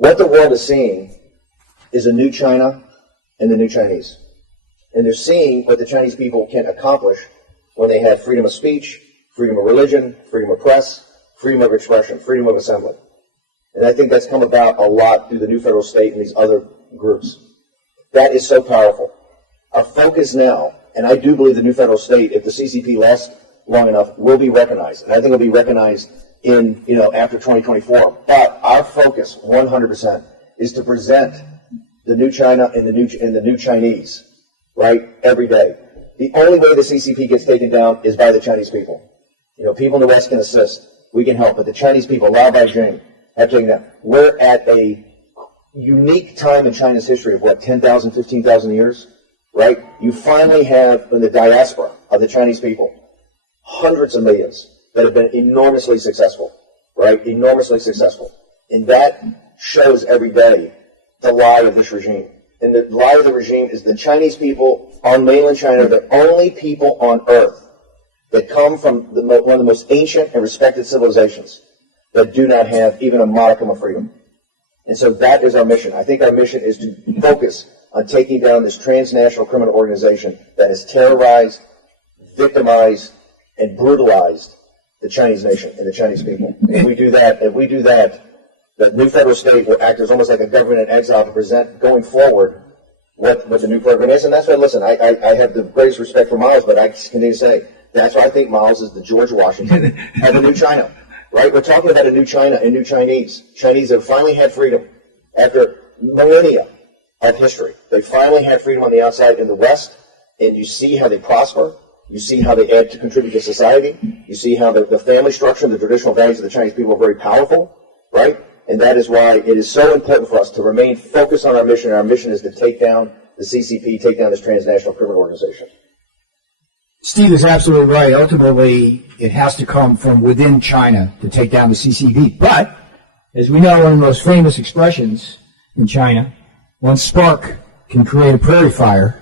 What the world is seeing is a new China and the new Chinese. And they're seeing what the Chinese people can accomplish when they have freedom of speech, freedom of religion, freedom of press, freedom of expression, freedom of assembly. And I think that's come about a lot through the new federal state and these other groups. That is so powerful. Our focus now, and I do believe the new federal state, if the CCP lasts long enough, will be recognized. And I think it'll be recognized in, after 2024. But our focus, 100%, is to present the new China and the new Chinese, right, every day. The only way the CCP gets taken down is by the Chinese people. People in the West can assist. We can help. But the Chinese people, Lao Beijing, have taken down. We're at a unique time in China's history of, 10,000, 15,000 years, right? You finally have, in the diaspora of the Chinese people, hundreds of millions that have been enormously successful, right? Enormously successful. And that shows every day the lie of this regime. And the lie of the regime is the Chinese people on mainland China are the only people on earth that come from one of the most ancient and respected civilizations that do not have even a modicum of freedom. And so that is our mission. I think our mission is to focus on taking down this transnational criminal organization that has terrorized, victimized, and brutalized the Chinese nation and the Chinese people. If we do that, the new federal state will act as almost like a government in exile to present going forward what the new program is. And that's why, listen, I have the greatest respect for Miles, but I continue to say that's why I think Miles is the George Washington of a new China. Right? We're talking about a new China and new Chinese. Chinese have finally had freedom after millennia of history. They finally had freedom on the outside in the West, and you see how they prosper. You see how they contribute to society. You see how the family structure and the traditional values of the Chinese people are very powerful, right? And that is why it is so important for us to remain focused on our mission. Our mission is to take down the CCP, take down this transnational criminal organization. Steve is absolutely right. Ultimately, it has to come from within China to take down the CCP. But, as we know, one of the most famous expressions in China, one spark can create a prairie fire.